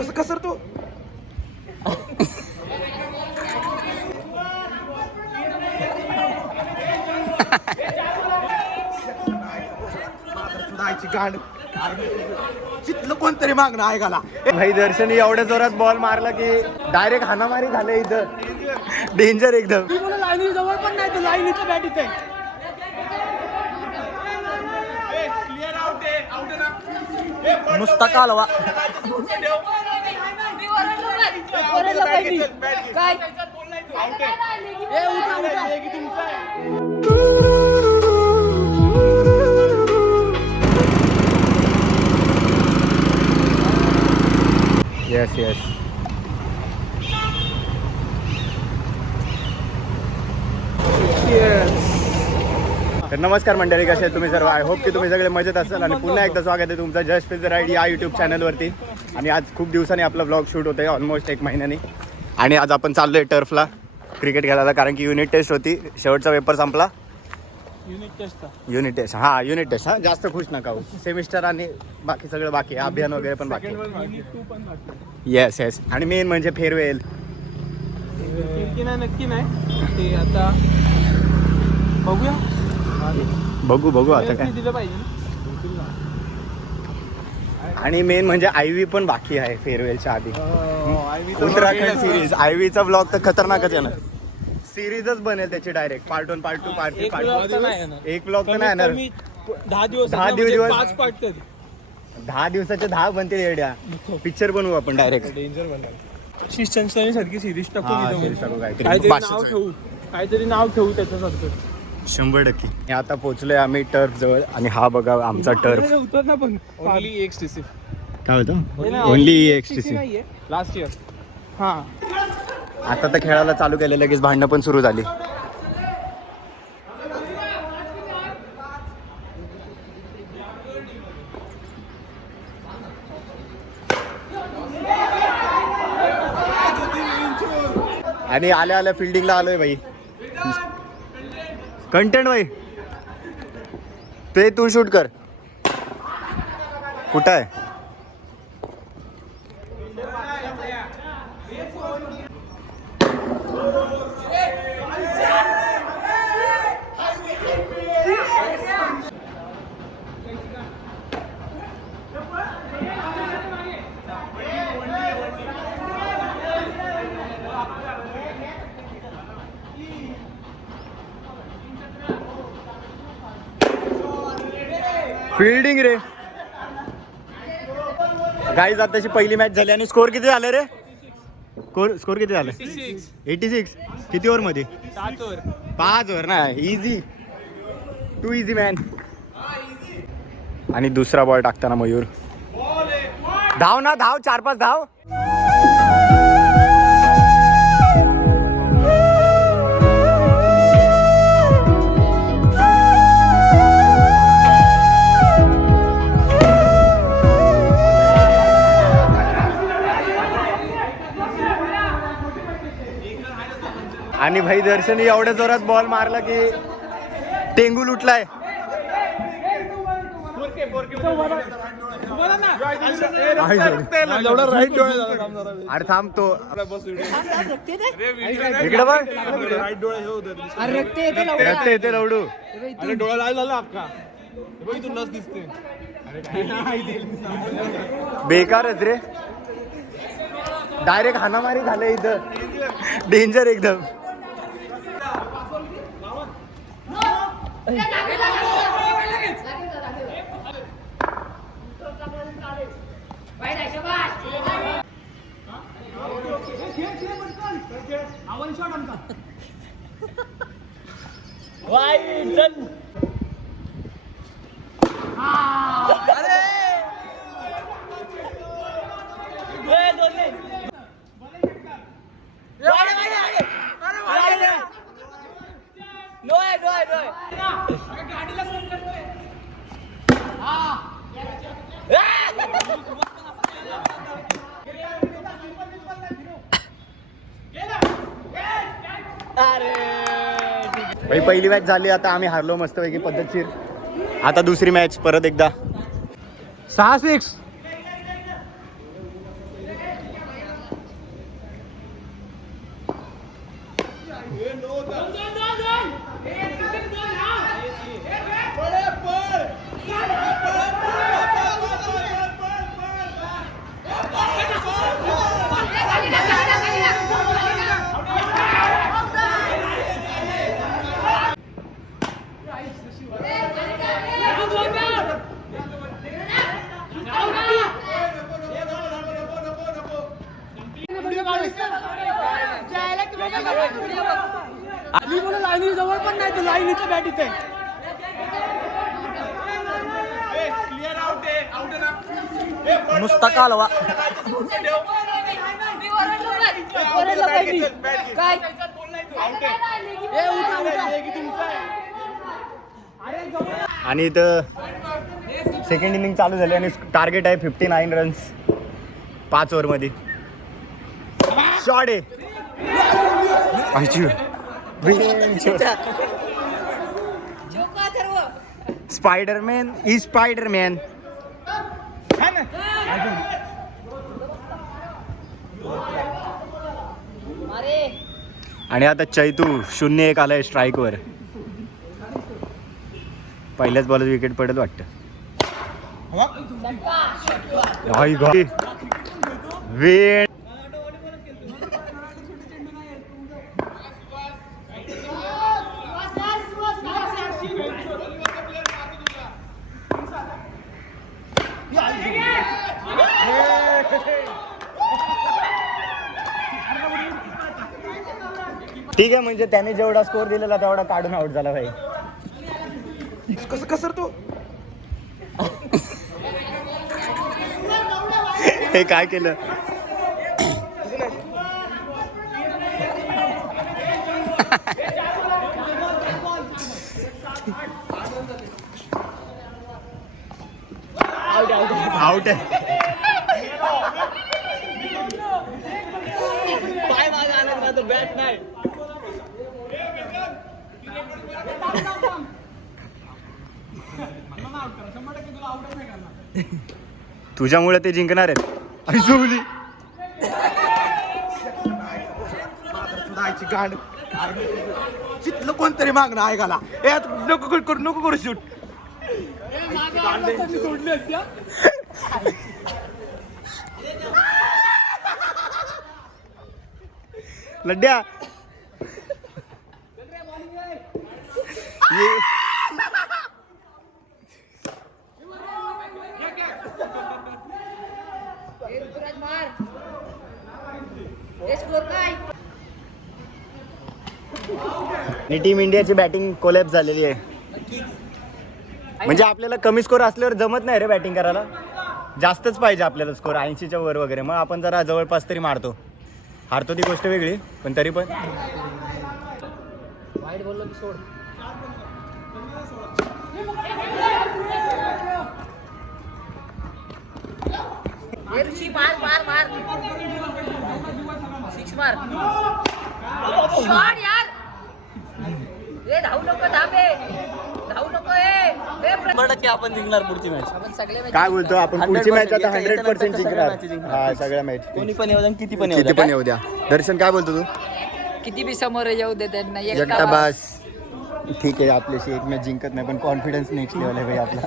कसं कसं तू गाड चितलं कोणतरी मागणं ऐकायला. भाई दर्शनी एवढ्या जोरात बॉल मारला की डायरेक्ट हाणामारी झालं इथं. डेंजर एकदम. लाईनी जवळ पण नाही तर लाईन इथं बॅट इथे नुसता कालवा. Yes yes. तर नमस्कार मंडळी, कसे आहेत तुम्ही सर्व. आय होप की तुम्ही सगळे मजेत असाल आणि पुन्हा एकदा स्वागत आहे तुमचं जस्ट फिल द राईड या यूट्यूब चॅनलवरती. आणि आज खूप दिवसांनी आपला व्लॉग शूट होतं आहे, ऑलमोस्ट 1 महिन्यानी. आणि आज आपण चाललो आहे टर्फला क्रिकेट खेळायला, कारण की युनिट टेस्ट होती. शेवटचा पेपर संपला. युनिट टेस्ट हा. जास्त खुश नका हो. सेमिस्टर आणि बाकी सगळं बाकी आहे, अभियान वगैरे पण बाकी. Yes yes. आणि मेन म्हणजे फेअरवेल. नक्की नाही ते आता बघूया. बघू आता काय. दिलं पाहिजे. आणि मेन म्हणजे आयव्ही पण बाकी आहे फेअरवेलच्या आधी. उत्तराखंड सिरीज आयव्हीचा ब्लॉग तर खतरनाकच आहे ना. सिरीजच बनेल त्याची direct part 1 part 2 part 3 part 4. एक ब्लॉग तर नाही येणार. 10 दिवस 5 पार्ट तरी 10 दिवसाचे 10 बनतील. येड्या पिक्चर बनवू आपण डायरेक्ट. डेंजर बनणार. शिष्टाचारी सारखी सिरीज काहीतरी नाव ठेवू त्याच्यासारखं. 100%. आता पोहोचलोय आम्ही टर्फ जवळ. आणि हा बघा आमचा टर्फ. उतरना पण ओनली एक्सटीसी. काय होतं ओनली एक्सटीसी लास्ट इयर. हा आता तर खेळायला चालू केलं, लगेच भांडणं पण सुरू झाली. आणि आल्या फिल्डिंगला आलोय भाई. कंटेंट भाई ते तू शूट कर. कुठं आहे? फिल्डिंग रे गाईज. आताची पहिली मॅच झाली आणि स्कोर किती झाले रे? स्कोर किती झाले? 86. किती ओव्हर मध्ये? 5 ओव्हर ना. Easy, too easy man. आणि दुसरा बॉल टाकताना मयूर. धाव ना धाव, 4-5 धाव. आणि भाई दर्शनी एवढ्या जोरात बॉल मारला की टेंगू लुटलाय. अरे थांबतो इकडे बघ. रक्त येते लवडू. बेकारच रे. डायरेक्ट हाणामारी झालं इथं. डेंजर एकदम. भाई पहिली मॅच झाली, आता आम्ही हारलो मस्तपैकी पद्धतशीर. आता दुसरी मॅच परत एकदा 6-6. लाईनी जवळ पण नाही तर लाईनीचं बॅट इथे नुसता कालवा. आणि इथं सेकंड इनिंग चालू झाली आणि टार्गेट आहे 59 रन्स 5 ओव्हरमध्ये. शॉट आहे स्पायडरमॅन इज स्पायडरमॅन. आणि आता चैतू 0-1 आलाय स्ट्राईकवर. पहिल्याच बॉल विकेट पडेल वाटतं. वेळ ठीक आहे. म्हणजे त्याने जेवढा स्कोर दिलेला तेवढा काढून आउट झाला भाई. कसं कसं तो हे काय केलं. आउट आहे. बॅट नाही. तुझ्यामुळे ते जिंकणार आहेत. आणि झोपली गाड चितलं कोणतरी मागणं ऐकायला नको करू शूट सोडली असत्या. लड्ड्या आणि टीम इंडियाची बॅटिंग कोलॅप्स झालेली आहे. म्हणजे आपल्याला कमी स्कोर असल्यावर जमत नाही रे बॅटिंग करायला. जास्तच पाहिजे आपल्याला स्कोर 80च्या वर वगैरे. मग आपण जरा जवळपास तरी मारतो. हारतो ती गोष्ट वेगळी पण तरी पण. वाईट बोललो की सोड. मार सिक्स मार. शॉट यार. ए धावू नको धाबे. धावू नको ए. आपण जिंकणार पुढची मॅच. आपण सगळे काय बोलतो आपण पुढची मॅच आता 100% जिंकणार. हा सगळ्या मॅच कोणी पण येऊ द्या किती पण येऊ द्या. दर्शन काय बोलतो तू. किती बी समोर येऊ दे त्यांना एकटा बस. ठीक आहे आपल्याशी एक मॅच जिंकत नाही पण कॉन्फिडन्स नेक्स्ट लेवल आहे भाई आपला.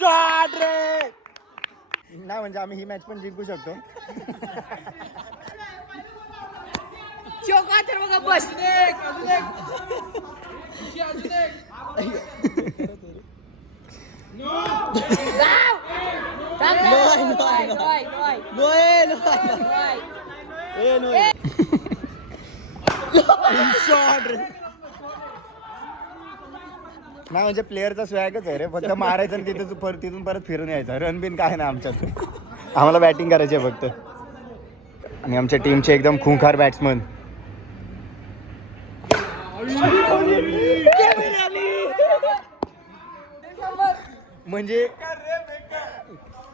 शॉट रे. नाही म्हणजे आम्ही ही मॅच पण जिंकू शकतो. चौका तर बघा बस. नाही म्हणजे प्लेअरचा स्वॅगच आहे रे. फक्त मारायचं आणि तिथून परत फिरून यायचं. रन बिन काय ना आमच्यात. आम्हाला बॅटिंग करायची आहे फक्त. आणि आमच्या टीमचे एकदम खुंखार बॅट्समन.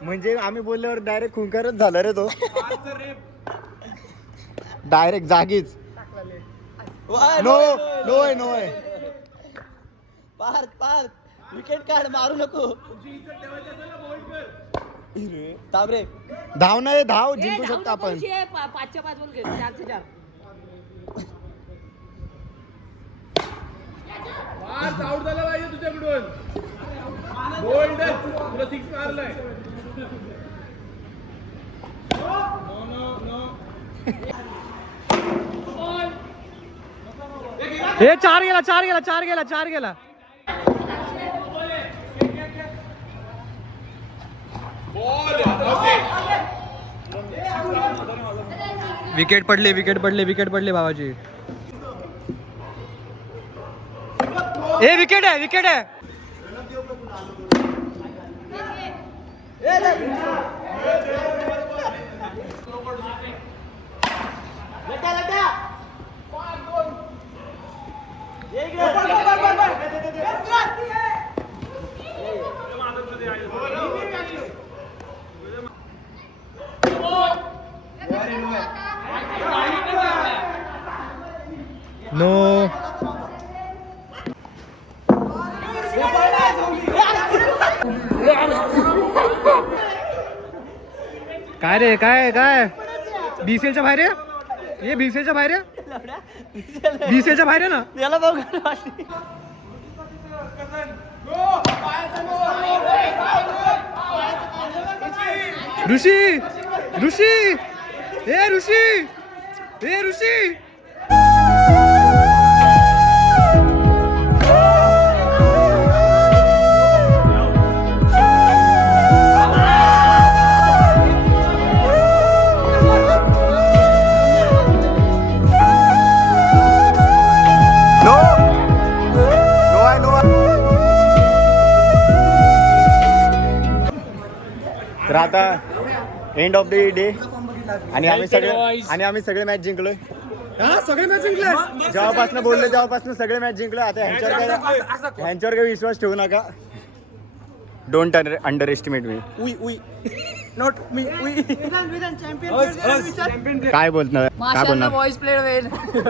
म्हणजे आम्ही बोलल्यावर डायरेक्ट खुंखारच झाला रे तो. डायरेक्ट जागीच. नो आहे. पार विकेट काढ. मारू नको. ताबरे धाव नाही धाव जिंकू शकतो आपण. 5च्या 5 बोल घे. 4चे 4. आउट झाला पाहिजे तुझ्याकडून. बोल्ड तुला 6 मारलाय. नो हे चार गेला चार गेला चार गेला चार गेला. विकेट पडले विकेट पडले विकेट पडले भावाची. ए विकेट आहे विकेट आहे. नो काय रे काय काय बीसीएलच्या बाहेर आहे. हे बीसीएलच्या बाहेर आहे. बीसीएलच्या बाहेर आहे ना. याला बघ ऋषी ऋषी हे ऋषी हे ऋषी. तर आता एंड ऑफ द डे आणि आम्ही सगळे मॅच जिंकलोय. सगळे मॅच जिंकले. जेव्हापासून बोलले तेव्हापासून सगळे मॅच जिंकलोय. आता ह्यांच्यावर काही विश्वास ठेवू नका. डोंट अंडर एस्टिमेट मी. काय बोलणार काय बोलणार. वॉइस प्लेड वेल.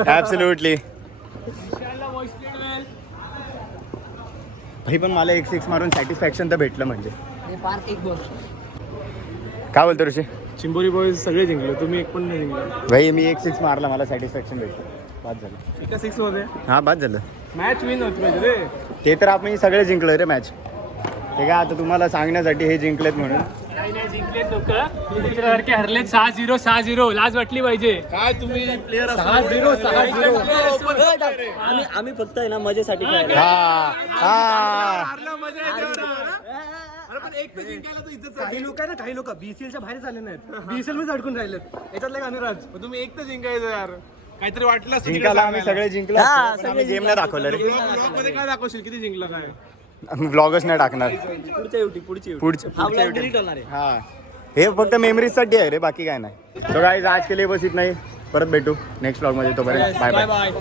ऍब्सोल्युटली. भाई पण मला 1-6 मारून सॅटिस्फॅक्शन तर भेटलं. म्हणजे पार्क एक बोल. काय बोलतो ऋषी. चिंबोरी बॉयज सगळे जिंकले. तुम्ही एक पण नाही जिंकले. भाई मी 1-6 मारला मला सॅटिस्फॅक्शन भेटलं. बाद झालं. एका 6 मध्ये हा बाद झालं. मॅच विन होती पाहिजे रे. ते तर आपण सगळे जिंकलोय रे मॅच. ते काय आता तुम्हाला सांगण्यासाठी हे जिंकलेत म्हणून. काही नाही जिंकलेत लोक. दुसऱ्यासारखे हरलेत 6-0 6-0. लाज वाटली पाहिजे. काय तुम्ही प्लेअर 6-0 6-0. आम्ही फक्त आहे ना मजेसाठी हा हा काही लोक आहे ना काही लोक बीसीएलच्या बाहेर झाले नाहीत. बीसीएल मध्ये अडकून राहिलेत. याच्यातले अनुराज तुम्ही एक तर जिंकायचं यार. काहीतरी वाटलं असतं जिंकायला आम्ही सगळे जिंकलो. पण आम्ही गेम नाही दाखवलं रे. ब्लॉग मध्ये काय दाखवशील किती जिंकलं काय. व्लॉगच नाही टाकणार. पुढच्या हा हे फक्त मेमरीज साठी आहे रे. बाकी काय नाही. तो गाईज आज के लिए बस इतना ही. परत भेटू नेक्स्ट व्लॉग मध्ये. तोपर्यंत बाय बाय.